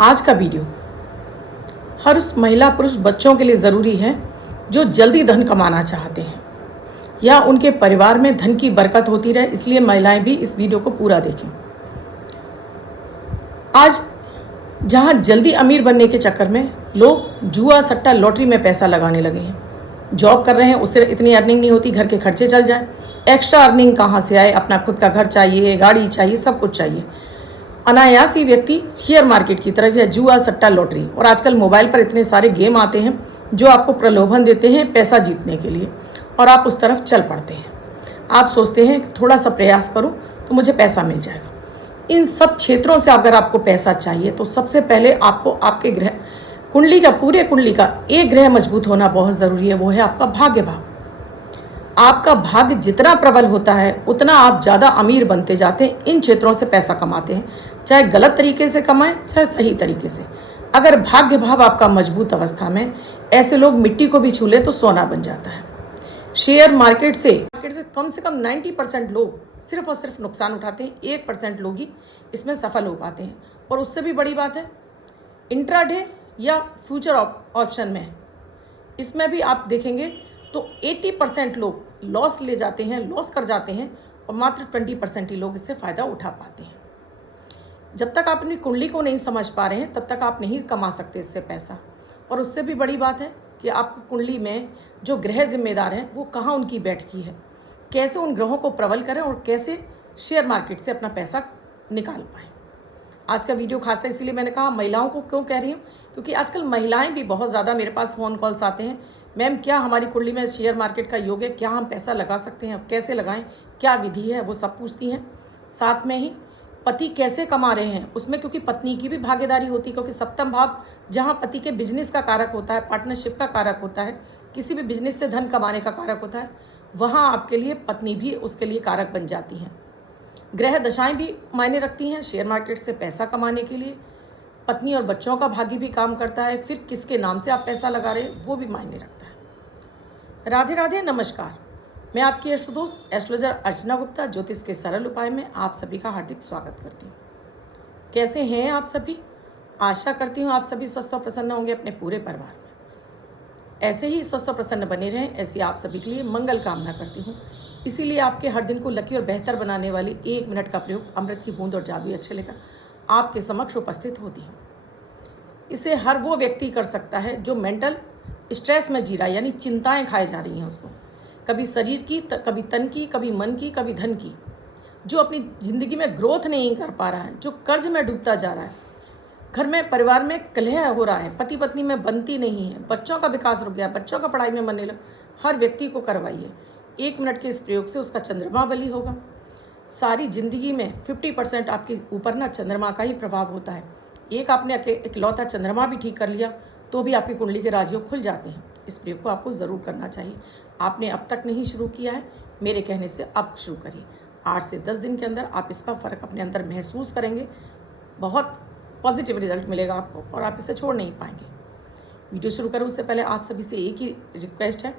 आज का वीडियो हर उस महिला पुरुष बच्चों के लिए ज़रूरी है जो जल्दी धन कमाना चाहते हैं या उनके परिवार में धन की बरकत होती रहे, इसलिए महिलाएं भी इस वीडियो को पूरा देखें। आज जहां जल्दी अमीर बनने के चक्कर में लोग जुआ सट्टा लॉटरी में पैसा लगाने लगे हैं। जॉब कर रहे हैं, उससे इतनी अर्निंग नहीं होती, घर के खर्चे चल जाए, एक्स्ट्रा अर्निंग कहाँ से आए, अपना खुद का घर चाहिए, गाड़ी चाहिए, सब कुछ चाहिए। अनायास ही व्यक्ति शेयर मार्केट की तरफ या जुआ सट्टा लॉटरी, और आजकल मोबाइल पर इतने सारे गेम आते हैं जो आपको प्रलोभन देते हैं पैसा जीतने के लिए, और आप उस तरफ चल पड़ते हैं। आप सोचते हैं थोड़ा सा प्रयास करूं तो मुझे पैसा मिल जाएगा। इन सब क्षेत्रों से अगर आपको पैसा चाहिए तो सबसे पहले आपको आपके ग्रह कुंडली का, पूरे कुंडली का एक ग्रह मजबूत होना बहुत ज़रूरी है, वो है आपका भाग्य भाव। आपका भाग्य जितना प्रबल होता है उतना आप ज़्यादा अमीर बनते जाते हैं, इन क्षेत्रों से पैसा कमाते हैं, चाहे गलत तरीके से कमाएं चाहे सही तरीके से। अगर भाग्य भाव आपका मजबूत अवस्था में, ऐसे लोग मिट्टी को भी छू ले तो सोना बन जाता है। शेयर मार्केट से कम से कम 90% लोग सिर्फ और सिर्फ नुकसान उठाते हैं, 1% लोग ही इसमें सफल हो पाते हैं। और उससे भी बड़ी बात है, इंट्राडे या फ्यूचर ऑप्शन में, इसमें भी आप देखेंगे तो 80% लोग लॉस ले जाते हैं, लॉस कर जाते हैं, और मात्र 20% ही लोग इससे फ़ायदा उठा पाते हैं। जब तक आप अपनी कुंडली को नहीं समझ पा रहे हैं तब तक आप नहीं कमा सकते इससे पैसा। और उससे भी बड़ी बात है कि आपकी कुंडली में जो ग्रह जिम्मेदार हैं वो कहाँ उनकी बैठकी है, कैसे उन ग्रहों को प्रबल करें और कैसे शेयर मार्केट से अपना पैसा निकाल पाएँ। आज का वीडियो खास है, इसीलिए मैंने कहा महिलाओं को क्यों कह रही हूँ, क्योंकि आजकल महिलाएं भी बहुत ज़्यादा मेरे पास फ़ोन कॉल्स आते हैं, मैम क्या हमारी कुंडली में शेयर मार्केट का योग है, क्या हम पैसा लगा सकते हैं, कैसे लगाएं, क्या विधि है, वो सब पूछती हैं। साथ में ही पति कैसे कमा रहे हैं उसमें, क्योंकि पत्नी की भी भागीदारी होती है, क्योंकि सप्तम भाव जहाँ पति के बिजनेस का कारक होता है, पार्टनरशिप का कारक होता है, किसी भी बिजनेस से धन कमाने का कारक होता है, वहाँ आपके लिए पत्नी भी उसके लिए कारक बन जाती हैं। ग्रह दशाएं भी मायने रखती हैं शेयर मार्केट से पैसा कमाने के लिए। पत्नी और बच्चों का भाग्य भी काम करता है, फिर किसके नाम से आप पैसा लगा रहे हैं वो भी मायने रखता है। राधे राधे, नमस्कार। मैं आपकी एस्ट्रोदोस्त एस्ट्रोलॉजर अर्चना गुप्ता ज्योतिष के सरल उपाय में आप सभी का हार्दिक स्वागत करती हूँ। कैसे हैं आप सभी? आशा करती हूँ आप सभी स्वस्थ और प्रसन्न होंगे अपने पूरे परिवार में। ऐसे ही स्वस्थ और प्रसन्न बने रहें, ऐसी आप सभी के लिए मंगल कामना करती हूँ। इसीलिए आपके हर दिन को लकी और बेहतर बनाने वाली 1 मिनट का प्रयोग अमृत की बूंद और जादुई अक्षर लेकर आपके समक्ष उपस्थित होती हूँ। इसे हर वो व्यक्ति कर सकता है जो मेंटल स्ट्रेस में जी रहा है, यानी चिंताएं खाए जा रही हैं उसको, कभी शरीर की, कभी तन की, कभी मन की, कभी धन की, जो अपनी ज़िंदगी में ग्रोथ नहीं कर पा रहा है, जो कर्ज में डूबता जा रहा है, घर में परिवार में कलह हो रहा है, पति पत्नी में बनती नहीं है, बच्चों का विकास रुक गया, बच्चों का पढ़ाई में मन नहीं लग, हर व्यक्ति को करवाइए। 1 मिनट के इस प्रयोग से उसका चंद्रमा बली होगा। सारी जिंदगी में 50% आपके ऊपर ना चंद्रमा का ही प्रभाव होता है। एक आपने इकलौता चंद्रमा भी ठीक कर लिया तो भी आपकी कुंडली के राजयोग खुल जाते हैं। इस प्रयोग को आपको ज़रूर करना चाहिए। आपने अब तक नहीं शुरू किया है, मेरे कहने से अब शुरू करिए। 8 से 10 दिन के अंदर आप इसका फ़र्क अपने अंदर महसूस करेंगे, बहुत पॉजिटिव रिजल्ट मिलेगा आपको और आप इसे छोड़ नहीं पाएंगे। वीडियो शुरू करूँ उससे पहले आप सभी से एक ही रिक्वेस्ट है,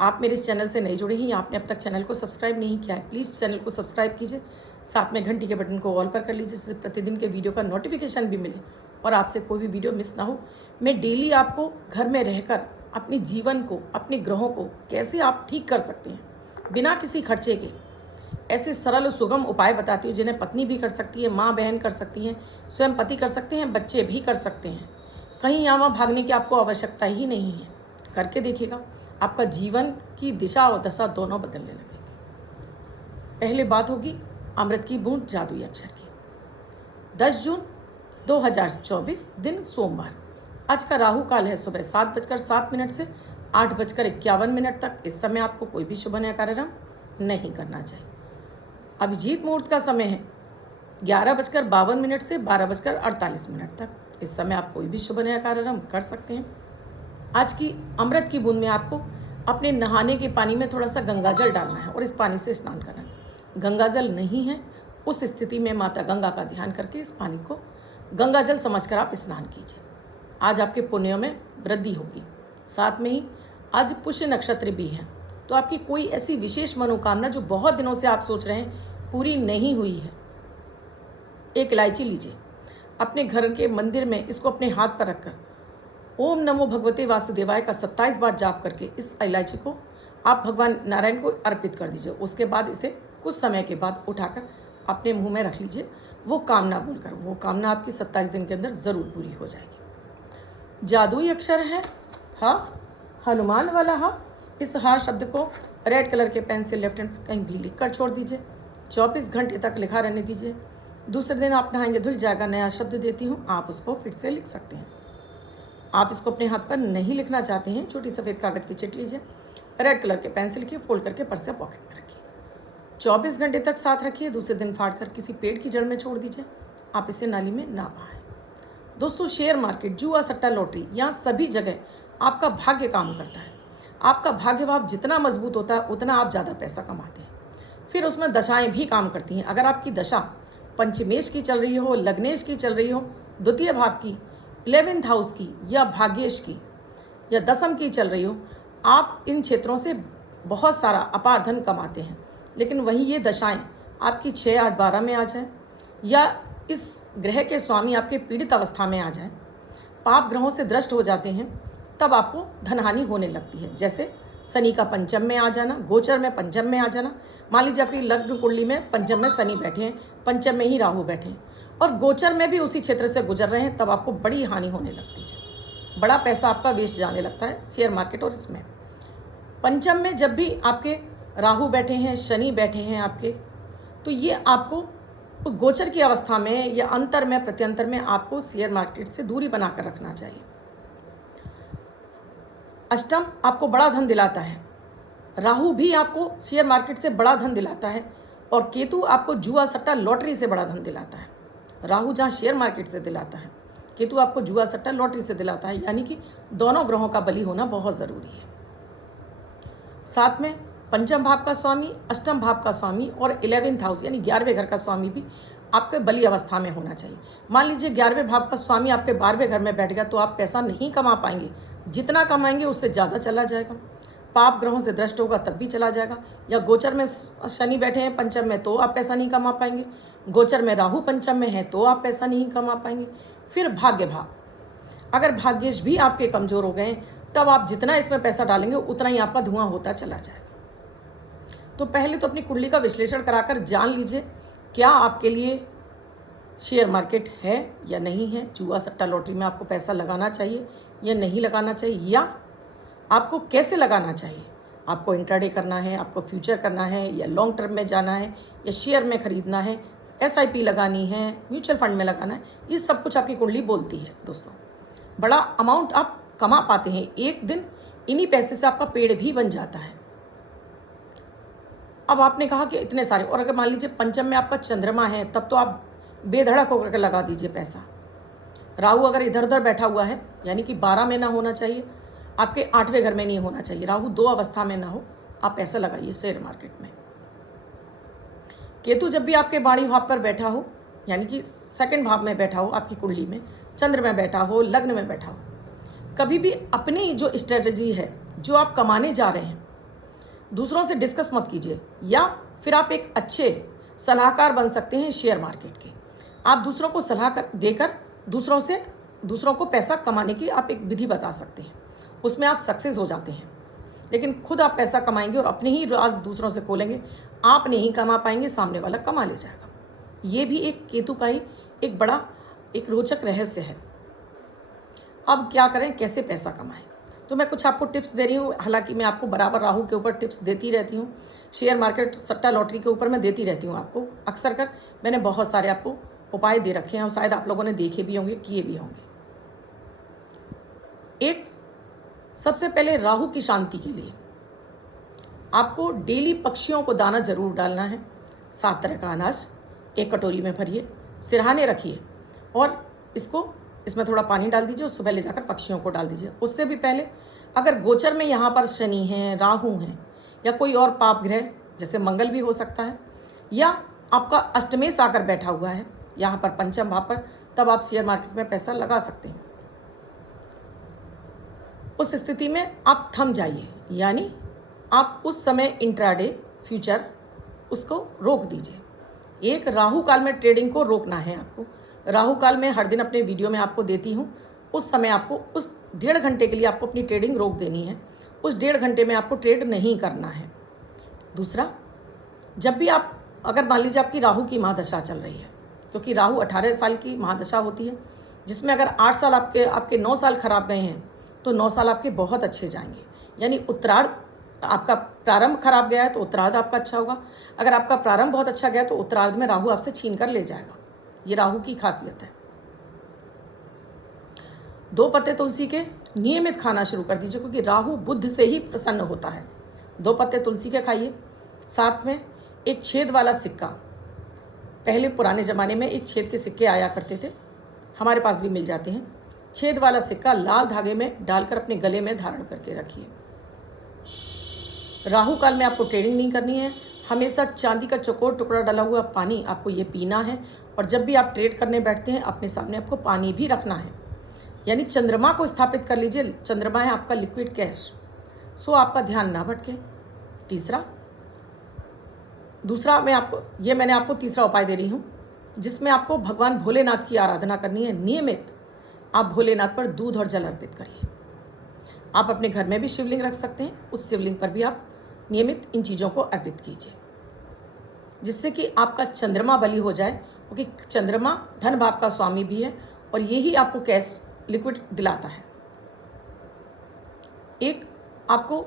आप मेरे इस चैनल से नए जुड़े हैं या आपने अब तक चैनल को सब्सक्राइब नहीं किया है, प्लीज़ चैनल को सब्सक्राइब कीजिए, साथ में घंटी के बटन को ऑल पर कर लीजिए जिससे प्रतिदिन के वीडियो का नोटिफिकेशन भी मिले और आपसे कोई भी वीडियो मिस ना हो। मैं डेली आपको घर में रहकर अपने जीवन को, अपने ग्रहों को कैसे आप ठीक कर सकते हैं बिना किसी खर्चे के, ऐसे सरल और सुगम उपाय बताती हूँ जिन्हें पत्नी भी कर सकती है, माँ बहन कर सकती हैं, स्वयं पति कर सकते हैं, बच्चे भी कर सकते हैं। कहीं यहाँ वहाँ भागने की आपको आवश्यकता ही नहीं है। करके देखिएगा, आपका जीवन की दिशा और दशा दोनों बदलने लगेगी। पहले बात होगी अमृत की बूंद जादुई अक्षर की। 10 जून 2024 दिन सोमवार। आज का राहु काल है सुबह 7:07 से 8:51 तक। इस समय आपको कोई भी शुभ कार्यक्रम नहीं करना चाहिए। अभिजीत मुहूर्त का समय है 11:52 से 12:48 तक। इस समय आप कोई भी शुभ कार्यक्रम कर सकते हैं। आज की अमृत की बूंद में आपको अपने नहाने के पानी में थोड़ा सा गंगाजल डालना है और इस पानी से स्नान करना है। गंगाजल नहीं है उस स्थिति में माता गंगा का ध्यान करके इस पानी को गंगाजल समझकर आप स्नान कीजिए। आज आपके पुण्यों में वृद्धि होगी। साथ में ही आज पुष्य नक्षत्र भी है, तो आपकी कोई ऐसी विशेष मनोकामना जो बहुत दिनों से आप सोच रहे हैं पूरी नहीं हुई है, एक इलायची लीजिए, अपने घर के मंदिर में इसको अपने हाथ पर रखकर ओम नमो भगवते वासुदेवाय का 27 बार जाप करके इस इलायची को आप भगवान नारायण को अर्पित कर दीजिए। उसके बाद इसे कुछ समय के बाद उठाकर अपने मुंह में रख लीजिए, वो कामना बोलकर। वो कामना आपकी 27 दिन के अंदर ज़रूर पूरी हो जाएगी। जादुई अक्षर है हा, हनुमान वाला हा। इस हा शब्द को रेड कलर के पेन से लेफ्ट हैंड पर कहीं भी लिख कर छोड़ दीजिए। 24 घंटे तक लिखा रहने दीजिए। दूसरे दिन आप नहाएंगे धुल जाएगा। नया शब्द देती हूँ, आप उसको फिर से लिख सकते हैं। आप इसको अपने हाथ पर नहीं लिखना चाहते हैं, छोटी सफ़ेद कागज़ की चिट लीजिए, रेड कलर के पेन से लिखिए, फोल्ड करके पर्स या पॉकेट में रखिए। 24 घंटे तक साथ रखिए। दूसरे दिन फाड़ कर किसी पेड़ की जड़ में छोड़ दीजिए। आप इसे नाली में ना बहाएं। दोस्तों, शेयर मार्केट, जुआ, सट्टा, लॉटरी, यहाँ सभी जगह आपका भाग्य काम करता है। आपका भाग्य भाव जितना मजबूत होता है उतना आप ज़्यादा पैसा कमाते हैं। फिर उसमें दशाएं भी काम करती हैं। अगर आपकी दशा पंचमेश की चल रही हो, लग्नेश की चल रही हो, द्वितीय भाव की, 11th हाउस की, या भाग्येश की, या दसम की चल रही हो, आप इन क्षेत्रों से बहुत सारा अपार धन कमाते हैं। लेकिन वहीं ये दशाएं आपकी 6, 8, 12 में आ जाए, या इस ग्रह के स्वामी आपके पीड़ित अवस्था में आ जाए, पाप ग्रहों से दृष्ट हो जाते हैं, तब आपको धनहानि होने लगती है। जैसे शनि का पंचम में आ जाना, गोचर में पंचम में आ जाना। मान लीजिए आपकी लग्न कुंडली में पंचम में शनि बैठे हैं, पंचम में ही राहु बैठे हैं, और गोचर में भी उसी क्षेत्र से गुजर रहे हैं, तब आपको बड़ी हानि होने लगती है। बड़ा पैसा आपका वेस्ट जाने लगता है शेयर मार्केट और इसमें। पंचम में जब भी आपके राहु बैठे हैं, शनि बैठे हैं आपके, तो ये आपको गोचर की अवस्था में या अंतर में, प्रत्यंतर में आपको शेयर मार्केट से दूरी बनाकर रखना चाहिए। अष्टम आपको बड़ा धन दिलाता है, राहु भी आपको शेयर मार्केट से बड़ा धन दिलाता है, और केतु आपको जुआ, सट्टा, लॉटरी से बड़ा धन दिलाता है। राहु जहाँ शेयर मार्केट से दिलाता है, केतु आपको जुआ, सट्टा, लॉटरी से दिलाता है। यानी कि दोनों ग्रहों का बली होना बहुत ज़रूरी है। साथ में पंचम भाव का स्वामी, अष्टम भाव का स्वामी और 11th हाउस यानी 11वें घर का स्वामी भी आपके बली अवस्था में होना चाहिए। मान लीजिए 11वें भाव का स्वामी आपके 12वें घर में बैठ गया, तो आप पैसा नहीं कमा पाएंगे। जितना कमाएंगे उससे ज़्यादा चला जाएगा। पाप ग्रहों से दृष्ट होगा तब भी चला जाएगा। या गोचर में शनि बैठे हैं पंचम में, तो आप पैसा नहीं कमा पाएंगे। गोचर में राहु पंचम में है, तो आप पैसा नहीं कमा पाएंगे। फिर भाग्य भाव, अगर भाग्येश भी आपके कमज़ोर हो गए, तब आप जितना इसमें पैसा डालेंगे उतना ही आपका धुआं होता चला जाएगा। तो पहले तो अपनी कुंडली का विश्लेषण कराकर जान लीजिए क्या आपके लिए शेयर मार्केट है या नहीं है। जुआ, सट्टा, लॉटरी में आपको पैसा लगाना चाहिए या नहीं लगाना चाहिए, या आपको कैसे लगाना चाहिए। आपको इंट्राडे करना है, आपको फ्यूचर करना है, या लॉन्ग टर्म में जाना है, या शेयर में ख़रीदना है, SIP लगानी है, म्यूचुअल फंड में लगाना है। ये सब कुछ आपकी कुंडली बोलती है। दोस्तों, बड़ा अमाउंट आप कमा पाते हैं। एक दिन इन्हीं पैसे से आपका पेड़ भी बन जाता है। अब आपने कहा कि इतने सारे, और अगर मान लीजिए पंचम में आपका चंद्रमा है, तब तो आप बेधड़क होकर के लगा दीजिए पैसा। राहु अगर इधर उधर बैठा हुआ है, यानी कि 12 में ना होना चाहिए, आपके 8वें घर में नहीं होना चाहिए, राहु 2 अवस्था में ना हो, आप पैसा लगाइए शेयर मार्केट में। केतु जब भी आपके वाणी भाव पर बैठा हो, यानी कि 2nd भाव में बैठा हो आपकी कुंडली में, चंद्र में बैठा हो, लग्न में बैठा हो, कभी भी अपनी जो स्ट्रेटजी है, जो आप कमाने जा रहे हैं, दूसरों से डिस्कस मत कीजिए। या फिर आप एक अच्छे सलाहकार बन सकते हैं शेयर मार्केट के। आप दूसरों को सलाह देकर दूसरों को पैसा कमाने की आप एक विधि बता सकते हैं। उसमें आप सक्सेस हो जाते हैं। लेकिन खुद आप पैसा कमाएंगे और अपने ही राज दूसरों से खोलेंगे, आप नहीं कमा पाएंगे, सामने वाला कमा ले जाएगा। ये भी एक केतु का ही एक बड़ा एक रोचक रहस्य है। अब क्या करें, कैसे पैसा कमाएं? तो मैं कुछ आपको टिप्स दे रही हूँ। हालांकि मैं आपको बराबर राहु के ऊपर टिप्स देती रहती हूँ, शेयर मार्केट, सट्टा, लॉटरी के ऊपर मैं देती रहती हूँ आपको। अक्सर कर मैंने बहुत सारे आपको उपाय दे रखे हैं और शायद आप लोगों ने देखे भी होंगे, किए भी होंगे। एक, सबसे पहले राहु की शांति के लिए आपको डेली पक्षियों को दाना जरूर डालना है। 7 तरह का अनाज एक कटोरी में भरिए, सिरहाने रखिए और इसमें थोड़ा पानी डाल दीजिए और सुबह ले जाकर पक्षियों को डाल दीजिए। उससे भी पहले अगर गोचर में यहाँ पर शनि हैं, राहु हैं, या कोई और पाप ग्रह जैसे मंगल भी हो सकता है, या आपका अष्टमेश आकर बैठा हुआ है यहाँ पर पंचम भाव पर, तब आप शेयर मार्केट में पैसा लगा सकते हैं। उस स्थिति में आप थम जाइए, यानी आप उस समय इंट्राडे, फ्यूचर उसको रोक दीजिए। एक राहु काल में ट्रेडिंग को रोकना है आपको। राहु काल में हर दिन अपने वीडियो में आपको देती हूँ। उस समय आपको उस 1.5 घंटे के लिए आपको अपनी ट्रेडिंग रोक देनी है। उस 1.5 घंटे में आपको ट्रेड नहीं करना है। दूसरा, जब भी आप, अगर मान लीजिए आपकी राहु की महादशा चल रही है, क्योंकि राहु 18 साल की महादशा होती है, जिसमें अगर 8 साल आपके 9 साल खराब गए हैं तो 9 साल आपके बहुत अच्छे जाएंगे। यानी उत्तरार्ध आपका प्रारंभ खराब गया है तो उत्तरार्ध आपका अच्छा होगा। अगर आपका प्रारंभ बहुत अच्छा गया तो उत्तरार्ध में राहु आपसे छीन कर ले जाएगा। ये राहु की खासियत है। 2 पत्ते तुलसी के नियमित खाना शुरू कर दीजिए, क्योंकि राहु बुध से ही प्रसन्न होता है। 2 पत्ते तुलसी के खाइए। साथ में एक छेद वाला सिक्का, पहले पुराने ज़माने में एक छेद के सिक्के आया करते थे, हमारे पास भी मिल जाते हैं। छेद वाला सिक्का लाल धागे में डालकर अपने गले में धारण करके रखिए। राहु काल में आपको ट्रेडिंग नहीं करनी है। हमेशा चांदी का चौकोर टुकड़ा डाला हुआ पानी आपको ये पीना है। और जब भी आप ट्रेड करने बैठते हैं अपने सामने आपको पानी भी रखना है। यानी चंद्रमा को स्थापित कर लीजिए। चंद्रमा है आपका लिक्विड कैश, सो आपका ध्यान ना भटके। दूसरा मैंने आपको तीसरा उपाय दे रही हूँ, जिसमें आपको भगवान भोलेनाथ की आराधना करनी है। नियमित आप भोलेनाथ पर दूध और जल अर्पित करिए। आप अपने घर में भी शिवलिंग रख सकते हैं, उस शिवलिंग पर भी आप नियमित इन चीज़ों को अर्पित कीजिए, जिससे कि आपका चंद्रमा बली हो जाए, क्योंकि चंद्रमा धन भाव का स्वामी भी है और यही आपको कैश लिक्विड दिलाता है। एक आपको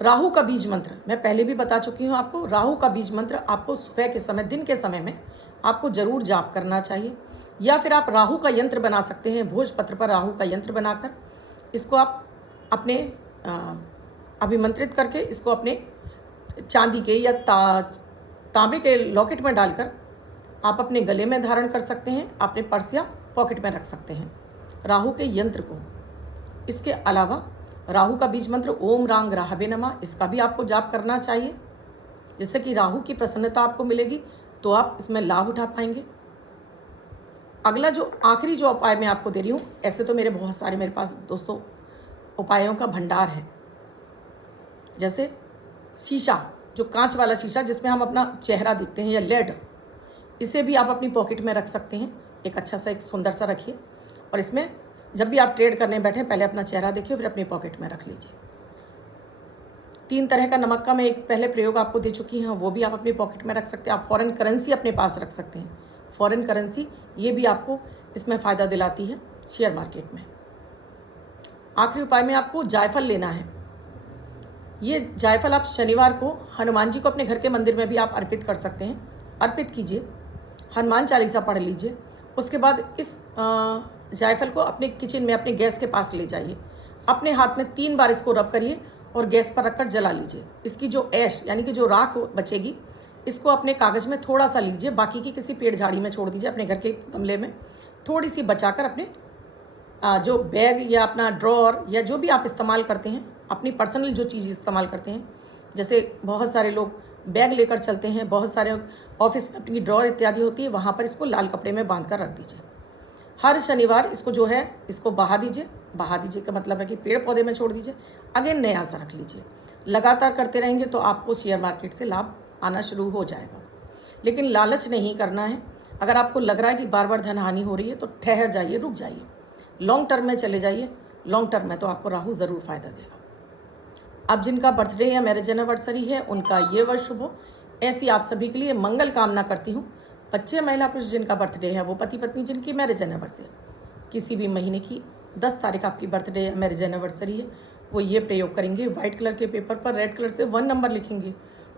राहु का बीज मंत्र मैं पहले भी बता चुकी हूँ आपको। राहु का बीज मंत्र आपको सुबह के समय, दिन के समय में आपको ज़रूर जाप करना चाहिए। या फिर आप राहु का यंत्र बना सकते हैं। भोजपत्र पर राहु का यंत्र बनाकर इसको आप अपने अभिमंत्रित करके इसको अपने चांदी के या तांबे के लॉकेट में डालकर आप अपने गले में धारण कर सकते हैं, अपने पर्स या पॉकेट में रख सकते हैं राहु के यंत्र को। इसके अलावा राहु का बीज मंत्र ओम रांग राहवे नमः, इसका भी आपको जाप करना चाहिए, जिससे कि राहु की प्रसन्नता आपको मिलेगी, तो आप इसमें लाभ उठा पाएंगे। अगला जो आखिरी जो उपाय मैं आपको दे रही हूँ, ऐसे तो बहुत सारे मेरे पास दोस्तों उपायों का भंडार है। जैसे शीशा, जो कांच वाला शीशा जिसमें हम अपना चेहरा देखते हैं, या लेड, इसे भी आप अपनी पॉकेट में रख सकते हैं। एक अच्छा सा, एक सुंदर सा रखिए और इसमें जब भी आप ट्रेड करने बैठे पहले अपना चेहरा देखिए, फिर अपनी पॉकेट में रख लीजिए। 3 तरह का नमक का मैं एक पहले प्रयोग आपको दे चुकी हूँ, वो भी आप अपनी पॉकेट में रख सकते हैं। आप फॉरेन करेंसी अपने पास रख सकते हैं। फॉरेन करेंसी ये भी आपको इसमें फ़ायदा दिलाती है शेयर मार्केट में। आखिरी उपाय में आपको जायफल लेना है। ये जायफल आप शनिवार को हनुमान जी को अपने घर के मंदिर में भी आप अर्पित कर सकते हैं। अर्पित कीजिए, हनुमान चालीसा पढ़ लीजिए। उसके बाद इस जायफल को अपने किचन में अपने गैस के पास ले जाइए। अपने हाथ में 3 बार इसको रब करिए और गैस पर रखकर जला लीजिए। इसकी जो ऐश यानी कि जो राख बचेगी, इसको अपने कागज़ में थोड़ा सा लीजिए, बाकी की किसी पेड़ झाड़ी में छोड़ दीजिए। अपने घर के गमले में थोड़ी सी बचाकर अपने जो बैग या अपना ड्रॉअर या जो भी आप इस्तेमाल करते हैं, अपनी पर्सनल जो चीज़ इस्तेमाल करते हैं, जैसे बहुत सारे लोग बैग लेकर चलते हैं, बहुत सारे ऑफिस में अपनी ड्रॉअर इत्यादि होती है, वहाँ पर इसको लाल कपड़े में बांध कर रख दीजिए। हर शनिवार इसको जो है इसको बहा दीजिए। बहा दीजिए का मतलब है कि पेड़ पौधे में छोड़ दीजिए, अगेन नया सा रख लीजिए। लगातार करते रहेंगे तो आपको शेयर मार्केट से लाभ आना शुरू हो जाएगा। लेकिन लालच नहीं करना है। अगर आपको लग रहा है कि बार बार धन हानि हो रही है तो ठहर जाइए, रुक जाइए, लॉन्ग टर्म में चले जाइए। लॉन्ग टर्म में तो आपको राहु ज़रूर फ़ायदा देगा। अब जिनका बर्थडे या मैरिज एनिवर्सरी है उनका ये वर्ष शुभ हो, ऐसी आप सभी के लिए मंगल कामना करती हूँ। बच्चे, महिला, पुरुष जिनका बर्थडे है, वो पति पत्नी जिनकी मैरिज एनिवर्सरी है, किसी भी महीने की 10 तारीख आपकी बर्थडे या मैरिज एनिवर्सरी है, वो ये प्रयोग करेंगे। वाइट कलर के पेपर पर रेड कलर से 1 नंबर लिखेंगे,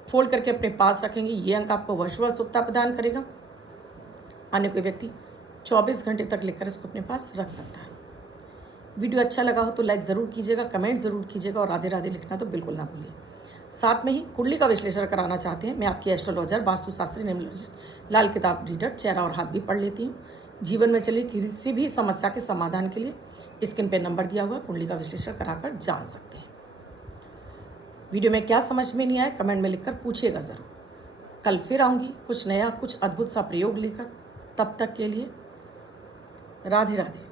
फोल्ड करके अपने पास रखेंगे। ये अंक आपको वर्षभर शुभता प्रदान करेगा। अन्य कोई व्यक्ति 24 घंटे तक लिखकर इसको अपने पास रख सकता है। वीडियो अच्छा लगा हो तो लाइक ज़रूर कीजिएगा, कमेंट ज़रूर कीजिएगा और राधे राधे लिखना तो बिल्कुल ना भूलिए। साथ में ही कुंडली का विश्लेषण कराना चाहते हैं, मैं आपकी एस्ट्रोलॉजर, वास्तुशास्त्री, न्यूमरोलॉजिस्ट, लाल किताब रीडर, चेहरा और हाथ भी पढ़ लेती हूँ। जीवन में चले किसी भी समस्या के समाधान के लिए स्क्रीन पे नंबर दिया हुआ कुंडली का विश्लेषण कराकर जान सकते हैं। वीडियो में क्या समझ में नहीं आया कमेंट में लिखकर पूछिएगा ज़रूर। कल फिर आऊँगी कुछ नया, कुछ अद्भुत सा प्रयोग लेकर। तब तक के लिए राधे राधे।